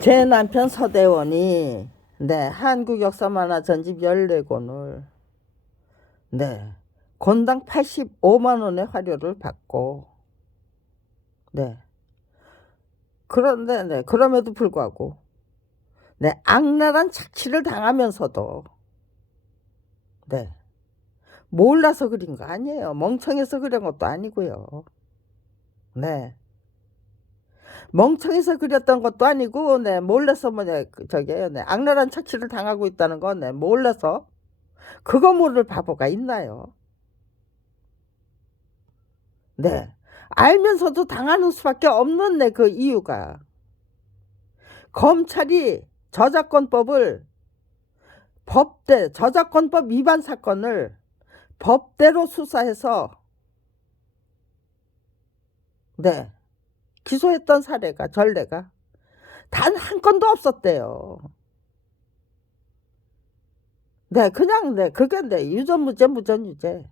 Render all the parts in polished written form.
제 남편 서대원이 한국 역사 만화 전집 14권을 권당 85만 원의 화료를 받고 그런데 그럼에도 불구하고 악랄한 착취를 당하면서도 몰라서 그린 거 아니에요. 멍청해서 그린 것도 아니고요. 멍청해서 그렸던 것도 아니고 몰라서 악랄한 착취를 당하고 있다는 건 몰라서 그거 모를 바보가 있나요? 알면서도 당하는 수밖에 없는 그 이유가 검찰이 저작권법을 저작권법 위반 사건을 법대로 수사해서 기소했던 사례가 전례가 단 한 건도 없었대요. 그냥 그게 유전무죄 무전유죄.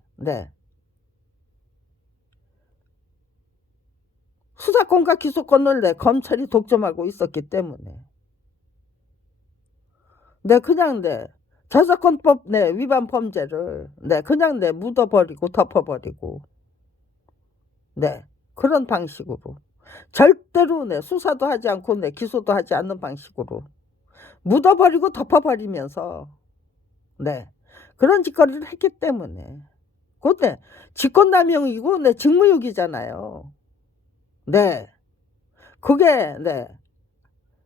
수사권과 기소권을 검찰이 독점하고 있었기 때문에 그냥 저작권법 위반 범죄를 그냥 묻어버리고 덮어버리고 그런 방식으로 절대로 수사도 하지 않고 기소도 하지 않는 방식으로 묻어버리고 덮어버리면서 그런 짓거리를 했기 때문에 그때 직권남용이고 직무유기잖아요. 그게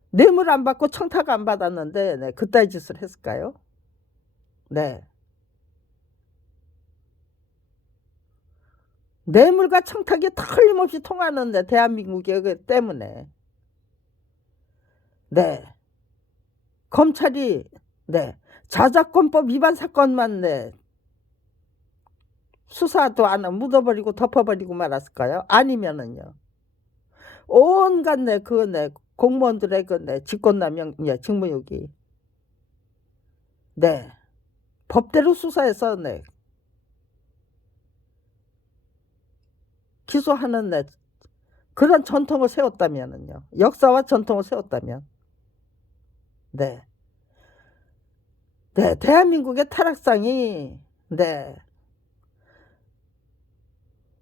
뇌물 안 받고 청탁 안 받았는데 그따위 짓을 했을까요? 뇌물과 청탁이 틀림없이 통하는데 대한민국이기 때문에 검찰이 저작권법 위반 사건만 수사도 안 하고 묻어버리고 덮어버리고 말았을까요? 아니면은요 온갖 공무원들의 직권남용 직무유기 법대로 수사해서 기소하는 그런 전통을 세웠다면은요 역사와 전통을 세웠다면 대한민국의 타락상이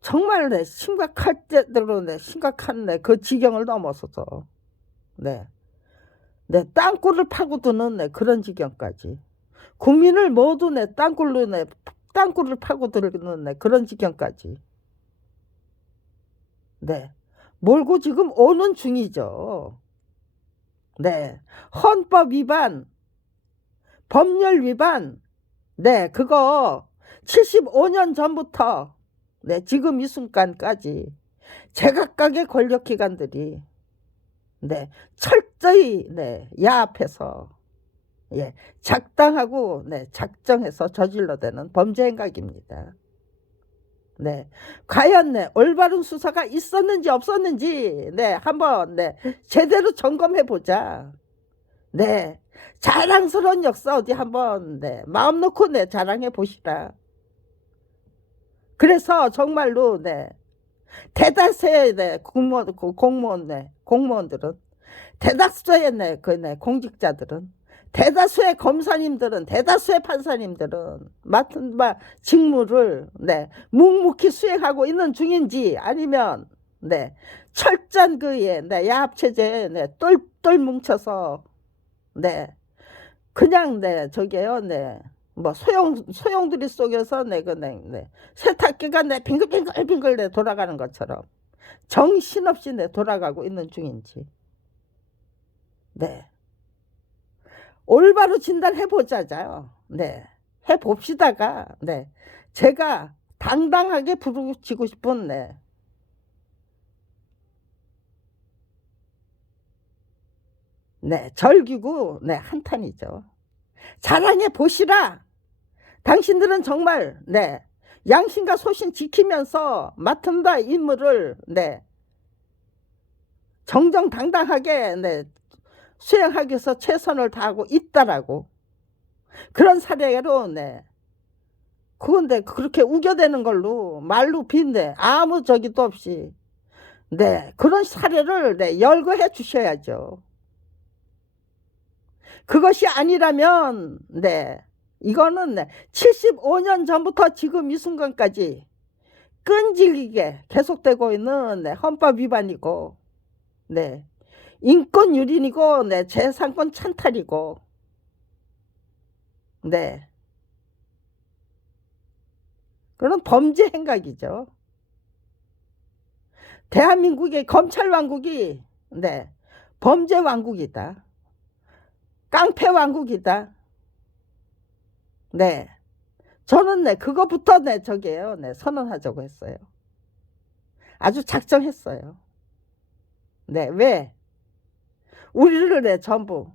정말 심각할 때대로 심각한 그 지경을 넘어서서 땅굴을 파고드는 그런 지경까지 국민을 모두 땅굴을 파고드는 그런 지경까지 몰고 지금 오는 중이죠. 헌법 위반, 법률 위반, 그거 75년 전부터 지금 이 순간까지 제각각의 권력기관들이 철저히 야합해서 작당하고 작정해서 저질러대는 범죄 행각입니다. 과연 올바른 수사가 있었는지 없었는지 한번 제대로 점검해 보자. 자랑스러운 역사 어디 한번 마음 놓고 자랑해 보시라. 그래서 정말로 대다수의 공무원들은 대다수의 공직자들은 대다수의 검사님들은 대다수의 판사님들은 맡은 바 직무를 묵묵히 수행하고 있는 중인지 아니면 철저한 그의 야합체제에 똘똘 뭉쳐서 그냥 저게요 뭐 소용돌이 속에서 세탁기가 빙글빙글 돌아가는 것처럼 정신없이 돌아가고 있는 중인지 올바로 진단해보자죠. 해봅시다가 제가 당당하게 부르짖고 싶은 절기구 한탄이죠. 자랑해 보시라. 당신들은 정말 양심과 소신 지키면서 맡은 바 임무를 정정당당하게 수행하기 위해서 최선을 다하고 있다라고 그런 사례로 그건데 그렇게 우겨대는 걸로 말로 빈데 아무 저기도 없이 그런 사례를 열거해 주셔야죠. 그것이 아니라면 네 이거는 네 75년 전부터 지금 이 순간까지 끈질기게 계속되고 있는 네 헌법 위반이고 네 인권 유린이고 네 재산권 찬탈이고 네 그런 범죄 행각이죠. 대한민국의 검찰 왕국이 네 범죄 왕국이다. 깡패 왕국이다. 네. 저는 네 그거부터 네 저기에요. 네 선언하자고 했어요. 아주 작정했어요. 네 왜? 우리를 네 전부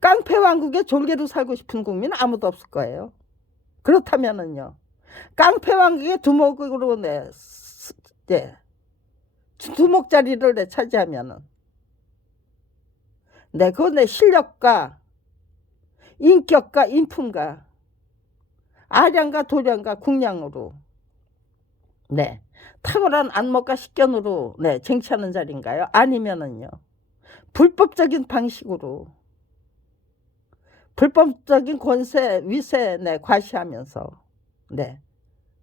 깡패 왕국의 졸개로 살고 싶은 국민은 아무도 없을 거예요. 그렇다면은요. 깡패 왕국의 두목으로 네, 네 두목 자리를 네 차지하면은 네 그건 내 실력과 인격과 인품과 아량과 도량과 국량으로 네 탁월한 안목과 식견으로 네 쟁취하는 자리인가요? 아니면은요 불법적인 방식으로 불법적인 권세 위세 네 과시하면서 네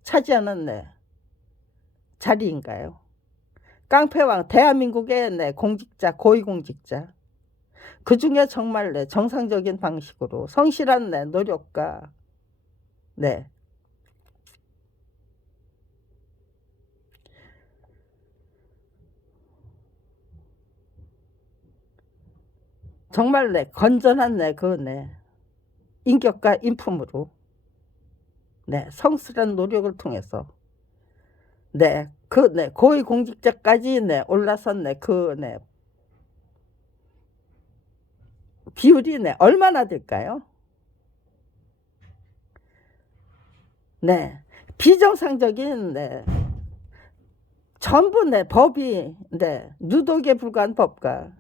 차지하는 네 자리인가요? 깡패왕 대한민국의 네 공직자 고위공직자 그 중에 정말 네 정상적인 방식으로 성실한 네 노력과 네 정말 네 건전한 네 그 네 인격과 인품으로 네 성실한 노력을 통해서 네 그 네 고위공직자까지 네 올라선 네 그 네 비율이 네 얼마나 될까요? 네 비정상적인 네 전부 네 법이 네 누독에 불과한 법과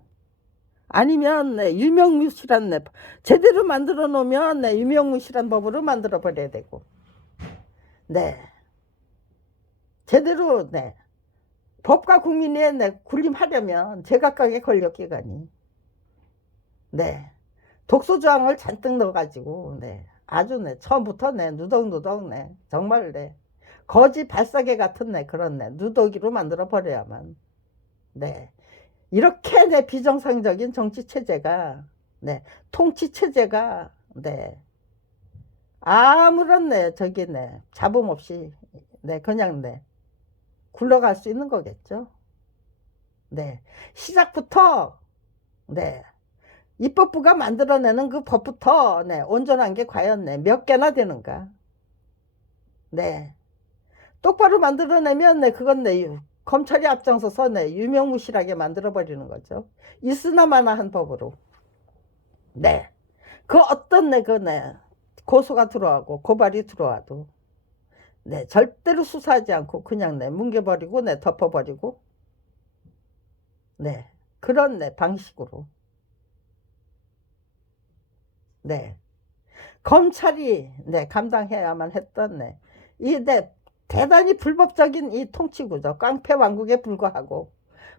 아니면 네 유명무실한 네 제대로 만들어 놓으면 네 유명무실한 법으로 만들어 버려야 되고 네 제대로 네 법과 국민의 네 군림하려면 제각각의 권력기관이 네 독소조항을 잔뜩 넣어가지고 네 아주 네 처음부터 네 누덕누덕 네 정말 네 거지 발사계 같은 네 그런 네 누더기로 만들어 버려야만 네 이렇게 네 비정상적인 정치 체제가 네 통치 체제가 네 아무런 네 저기 네 잡음 없이 네 그냥 네 굴러갈 수 있는 거겠죠. 네 시작부터 네 입법부가 만들어내는 그 법부터 네 온전한 게 과연 네 몇 개나 되는가. 네 똑바로 만들어내면 네 그건 네 검찰이 앞장서서 네 유명무실하게 만들어버리는 거죠. 있으나마나한 법으로. 네. 그 어떤 네 그 네 고소가 들어가고 고발이 들어와도 네 절대로 수사하지 않고 그냥 네 뭉개버리고 네 덮어버리고 네 그런 네 방식으로 네 검찰이 네 감당해야만 했던 네이네 대단히 불법적인 이 통치구조 깡패 왕국에 불과하고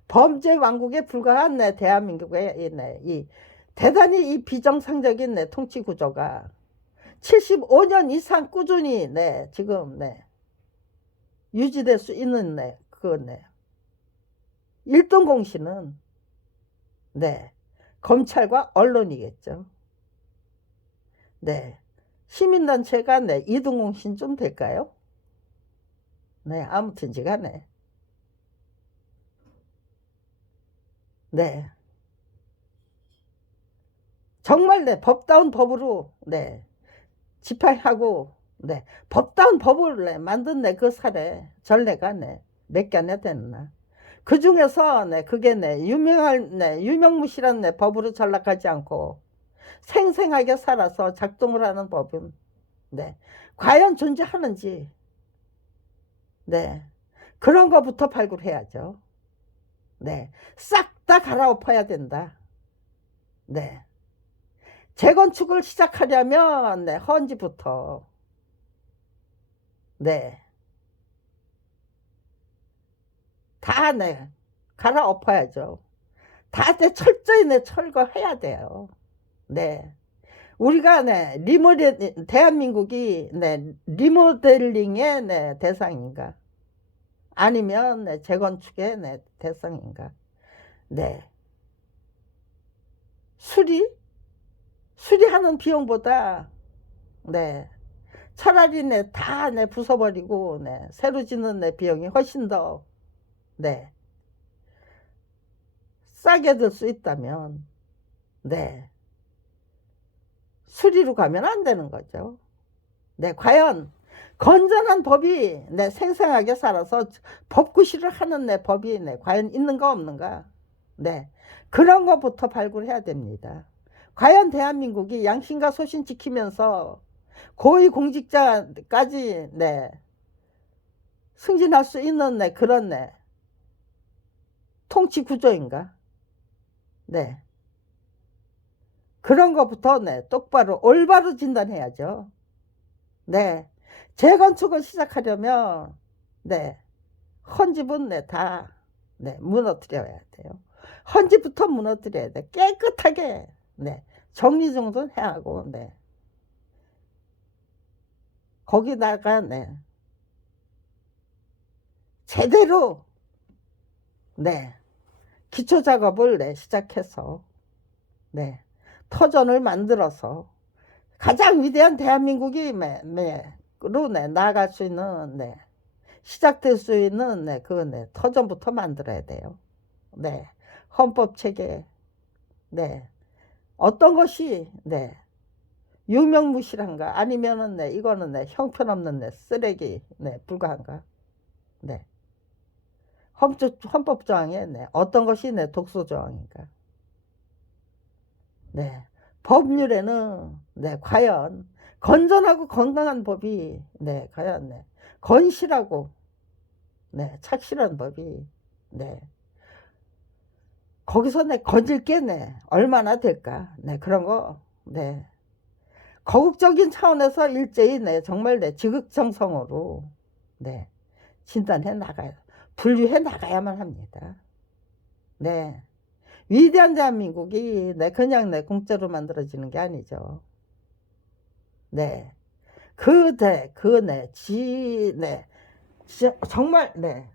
범죄 왕국에 불과한 네 대한민국의 이 대단히 이 비정상적인 네 통치구조가 75년 이상 꾸준히 네 지금 네 유지될 수 있는 네 그 네 1등 공신은 네 검찰과 언론이겠죠. 네 시민단체가 네 2등 공신 좀 될까요? 네 아무튼지 간에 네 정말 네 법다운 법으로 네 집행하고 네 법다운 법을 네 만든 네 그 사례 전례가 네 몇 개나 됐나 그 중에서 네 그게 네 유명한 네 유명무실한 네 법으로 전락하지 않고 생생하게 살아서 작동을 하는 법은 네 과연 존재하는지 네 그런 거부터 발굴해야죠. 네 싹 다 갈아엎어야 된다. 네 재건축을 시작하려면 네 헌지부터 네 다 네 갈아엎어야죠. 다 철저히 네 철거해야 돼요. 네 우리가 네, 대한민국이 네, 리모델링의 네, 대상인가? 아니면 네, 재건축의 네, 대상인가? 네. 수리? 수리하는 비용보다 네. 차라리 네, 다 네, 부숴버리고 네, 새로 짓는 네, 비용이 훨씬 더 네, 싸게 들 수 있다면 네. 수리로 가면 안 되는 거죠. 네, 과연 건전한 법이 네, 생생하게 살아서 법구실을 하는 네, 법이 네, 과연 있는가 없는가? 네, 그런 것부터 발굴해야 됩니다. 과연 대한민국이 양심과 소신 지키면서 고위공직자까지 네, 승진할 수 있는 네, 그런 네, 통치 구조인가? 네, 그런 것부터 네, 똑바로 올바로 진단해야죠. 네, 재건축을 시작하려면 네, 헌집은 네, 다 네, 무너뜨려야 돼요. 헌집부터 무너뜨려야 돼. 깨끗하게 네, 정리정돈해야 하고 네, 거기다가 네, 제대로 네, 기초 작업을 네, 시작해서 네, 터전을 만들어서 가장 위대한 대한민국이 로 네, 나아갈 수 있는 네, 시작될 수 있는 네, 그 네, 터전부터 만들어야 돼요. 네, 헌법 체계 네, 어떤 것이 네, 유명무실한가 아니면은 네, 이거는 네, 형편없는 네, 쓰레기 네, 불과한가? 네, 헌법 조항에 네, 어떤 것이 네, 독소 조항인가? 네, 법률에는 네, 과연 건전하고 건강한 법이 네, 과연 네, 건실하고 네, 착실한 법이 네, 거기서 네, 건질 게 네, 얼마나 될까? 네, 그런 거 네, 거국적인 차원에서 일제히 네, 정말 네, 지극정성으로 네, 진단해 나가야 분류해 나가야만 합니다. 네. 위대한 대한민국이 네, 그냥 네, 공짜로 만들어지는 게 아니죠. 네. 네, 정말, 네,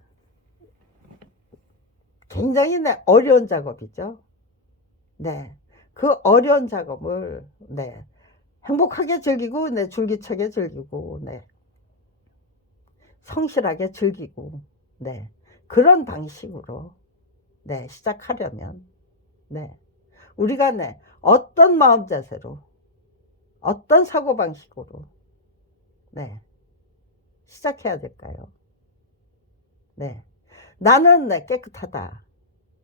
굉장히 네, 어려운 작업이죠. 네. 그 어려운 작업을, 네, 행복하게 즐기고, 네, 줄기차게 즐기고, 네, 성실하게 즐기고, 네, 그런 방식으로, 네, 시작하려면, 네, 우리가 네, 어떤 마음 자세로, 어떤 사고방식으로, 네, 시작해야 될까요? 네. 나는 네, 깨끗하다.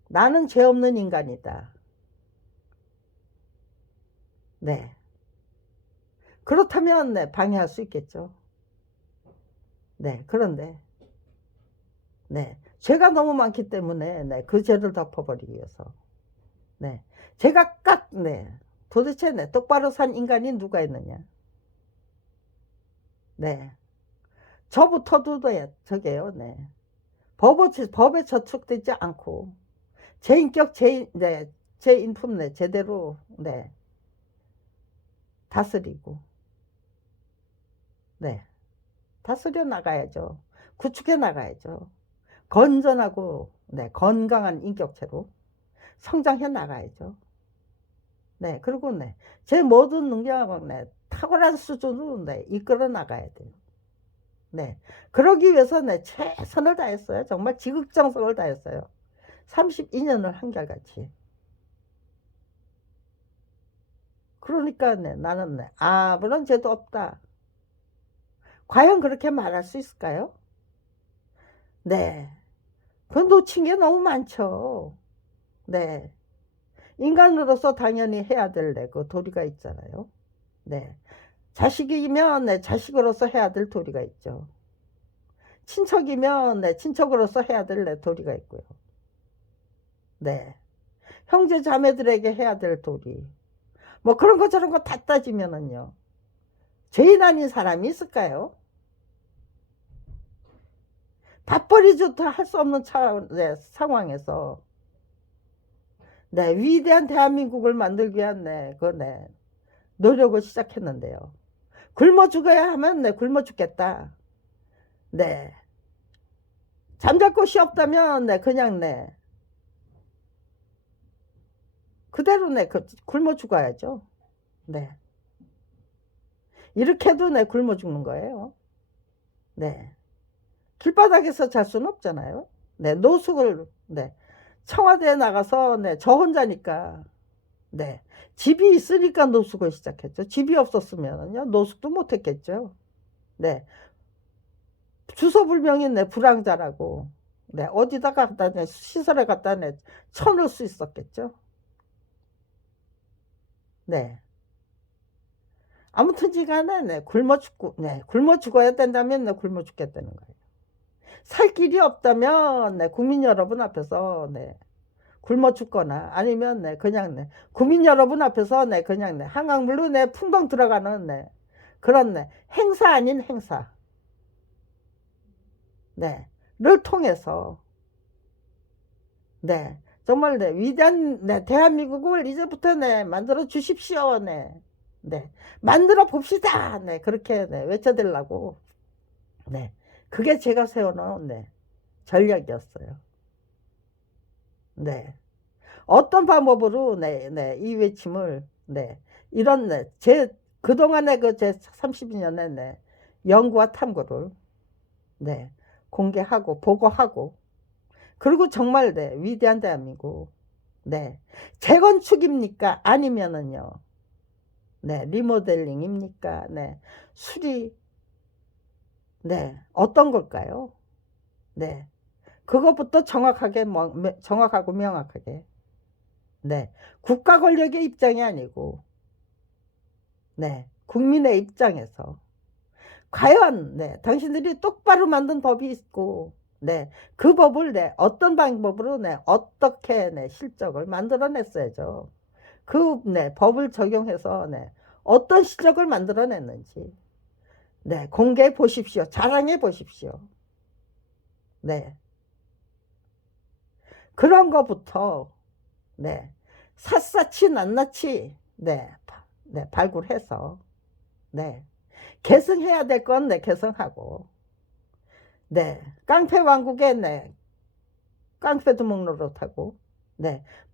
나는 죄 없는 인간이다. 네. 그렇다면 네, 방해할 수 있겠죠. 네. 그런데 네. 죄가 너무 많기 때문에 네, 그 죄를 덮어버리기 위해서 네. 제가 네. 도대체 네, 똑바로 산 인간이 누가 있느냐. 네. 저부터도 네, 저게요. 네. 법에 저촉되지 않고 제 인격 네, 제 인품 네, 제대로 네, 다스리고 네. 다스려 나가야죠. 구축해 나가야죠. 건전하고 네, 건강한 인격체로 성장해 나가야죠. 네, 그리고 네, 제 모든 능력하고 네, 탁월한 수준으로 네, 이끌어 나가야 돼요. 네, 그러기 위해서 네, 최선을 다했어요. 정말 지극정성을 다했어요. 32년을 한결같이. 그러니까 네, 나는 네, 아무런 죄도 없다. 과연 그렇게 말할 수 있을까요? 네, 그 놓친 게 너무 많죠. 네. 인간으로서 당연히 해야 될 그 도리가 있잖아요. 네. 자식이면 네, 자식으로서 해야 될 도리가 있죠. 친척이면 네, 친척으로서 해야 될 네, 도리가 있고요. 네. 형제 자매들에게 해야 될 도리. 뭐 그런 거 저런 거 다 따지면은요. 죄인 아닌 사람이 있을까요? 밥벌이조차 할 수 없는 네, 상황에서 네, 위대한 대한민국을 만들기 위한 네, 네, 노력을 시작했는데요. 굶어 죽어야 하면 네, 굶어 죽겠다. 네. 잠잘 곳이 없다면 네, 그냥 네. 그대로 네, 굶어 죽어야죠. 네. 이렇게 해도 네, 굶어 죽는 거예요. 네. 길바닥에서 잘 수는 없잖아요. 네, 노숙을, 네. 청와대에 나가서, 네, 저 혼자니까, 네. 집이 있으니까 노숙을 시작했죠. 집이 없었으면요, 노숙도 못했겠죠. 네. 주소불명인 네, 불황자라고, 네, 어디다가 갖다, 네, 시설에 갖다 네, 쳐놓을 수 있었겠죠. 네. 아무튼 간에, 네, 굶어 죽어야 된다면, 네, 굶어 죽겠다는 거예요. 살 길이 없다면, 네, 국민 여러분 앞에서, 네, 굶어 죽거나 아니면 네 그냥 네 국민 여러분 앞에서 네 그냥 네 한강물로 네 풍덩 들어가는 네 그런 네 행사 아닌 행사 네를 통해서 네 정말 네 위대한 네 대한민국을 이제부터 네 만들어 주십시오 네 만들어 봅시다 네 그렇게 네 외쳐드리려고 네 그게 제가 세워놓은 네 전략이었어요. 네. 어떤 방법으로 이 외침을 이런 제 그동안의 제 32년의 연구와 탐구를 공개하고 보고하고 그리고 정말 위대한 대한민국 재건축입니까? 아니면은요 리모델링입니까? 수리 어떤 걸까요? 그것부터 정확하고 명확하게 국가 권력의 입장이 아니고, 국민의 입장에서, 과연, 당신들이 똑바로 만든 법이 있고, 그 법을, 어떤 방법으로, 어떻게, 실적을 만들어냈어야죠. 그, 법을 적용해서, 어떤 실적을 만들어냈는지, 공개해 보십시오. 자랑해 보십시오. 그런 거부터, 샅샅이 낱낱이 발굴해서 계승해야 될 건 계승하고 깡패 왕국의 깡패 두목 노릇하고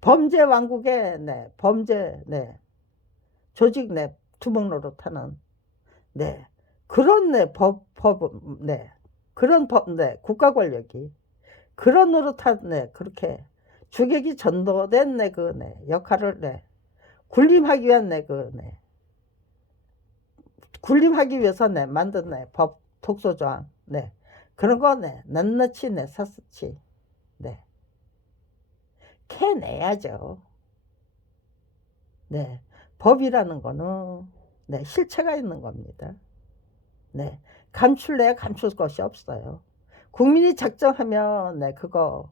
범죄 왕국의 범죄 조직 두목 노릇하는 그런 그런 국가 권력이 그런 노릇한 그렇게 주객이 전도된 역할을 군림하기 위한 군림하기 위해서 만든 법 독소조항 그런 거 낱낱이 샅샅이 캐내야죠. 법이라는 거는 실체가 있는 겁니다. 감출래야 감출 것이 없어요. 국민이 작정하면 그거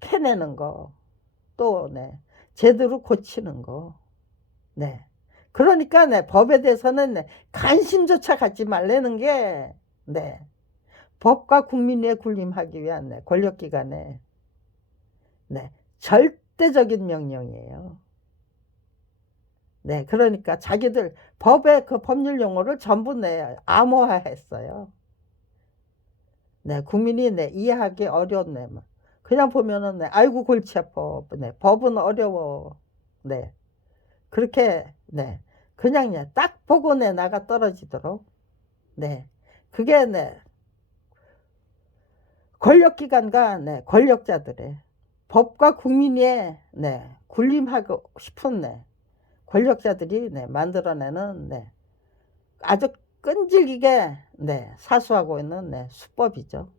캐내는 거 또 제대로 고치는 거 그러니까 법에 대해서는 관심조차 갖지 말라는 게 법과 국민에 군림하기 위한 권력기관의 절대적인 명령이에요. 그러니까 자기들 법의 그 법률 용어를 전부 암호화했어요. 국민이 이해하기 어려운 그냥 보면은 아이고 골치 아파. 법은 어려워. 그렇게 그냥 딱 보고 나가 떨어지도록 그게 권력기관과 권력자들의 법과 국민의 군림하고 싶은 권력자들이 만들어내는 아주 끈질기게 사수하고 있는 수법이죠.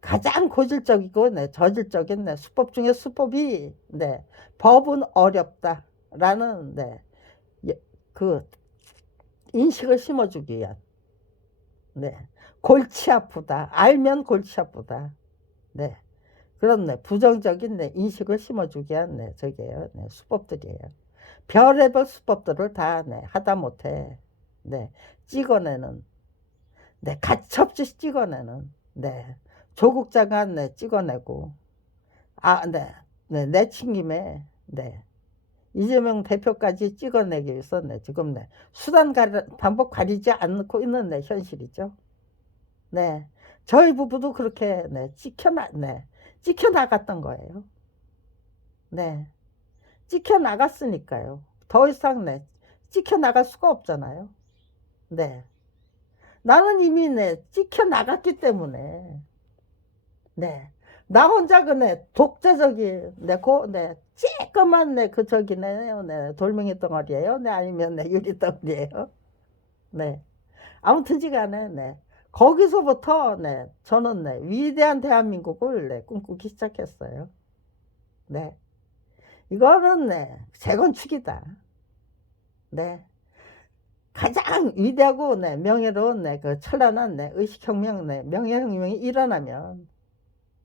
가장 고질적이고 저질적인 수법 중에 수법이 법은 어렵다라는 그 인식을 심어주기 위한 골치 아프다 알면 골치 아프다 그런 부정적인 인식을 심어주기 위한 저게요 수법들이에요. 별의별 수법들을 다 하다못해 찍어내는 가차없이 찍어내는 조국장관 찍어내고 내친김에 이재명 대표까지 찍어내기 위해서 네, 지금 네, 방법 가리지 않고 있는 네, 현실이죠. 네, 저희 부부도 그렇게 네, 찍혀 나갔던 거예요. 네, 찍혀 나갔으니까요. 더 이상 네, 찍혀 나갈 수가 없잖아요. 네, 나는 이미 네, 찍혀 나갔기 때문에 네. 나 혼자 그네 독재적인 네 쬐끄만 그 저기네요. 네 돌멩이 덩어리예요. 네 아니면 네 유리 덩어리예요. 네 아무튼지 간에 네 거기서부터 네 저는 네 위대한 대한민국을 네 꿈꾸기 시작했어요. 네 이거는 네 재건축이다. 네 가장 위대하고 네 명예로운 네 그 찬란한 네 의식혁명 네 명예혁명이 일어나면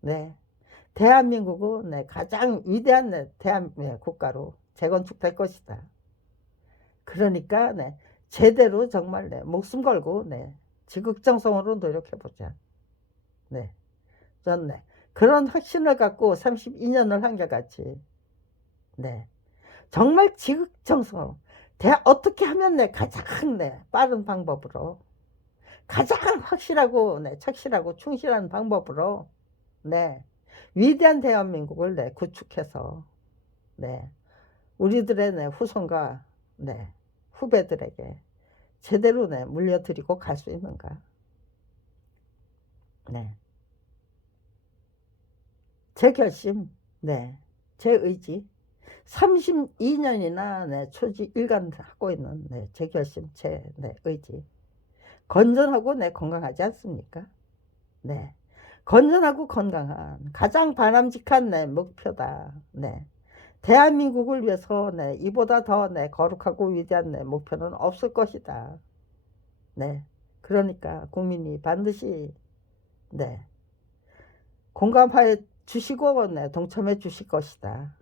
네 대한민국은 네, 가장 위대한 네, 국가로 재건축될 것이다. 그러니까 네, 제대로 정말 네, 목숨 걸고 네, 지극정성으로 노력해보자. 네, 전 네, 그런 확신을 갖고 32년을 한결같이 네, 정말 지극정성으로 어떻게 하면 네, 가장 네, 빠른 방법으로 가장 확실하고 네, 착실하고 충실한 방법으로 네, 위대한 대한민국을 네, 구축해서 네, 우리들의 네, 후손과 네, 후배들에게 제대로 네, 물려드리고 갈 수 있는가. 네, 제 결심, 네, 제 의지, 32년이나 네, 초지 일관하고 있는 네, 제 결심, 제 네, 의지. 건전하고 네, 건강하지 않습니까? 네. 건전하고 건강한 가장 바람직한 네, 목표다. 네. 대한민국을 위해서 네, 이보다 더 네, 거룩하고 위대한 네, 목표는 없을 것이다. 네. 그러니까 국민이 반드시 네, 공감해 주시고 네, 동참해 주실 것이다.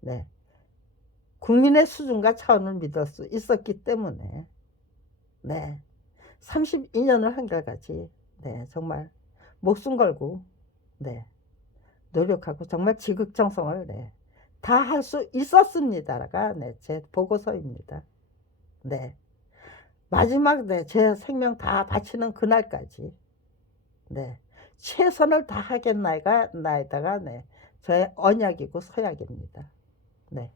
네. 국민의 수준과 차원을 믿을 수 있었기 때문에 네. 32년을 한결같이 네, 정말 목숨 걸고 네, 노력하고 정말 지극정성을 네, 다 할 수 있었습니다가 네, 제 보고서입니다. 네. 마지막 네, 제 생명 다 바치는 그날까지 네, 최선을 다하겠나이다가 네, 저의 언약이고 서약입니다. 네.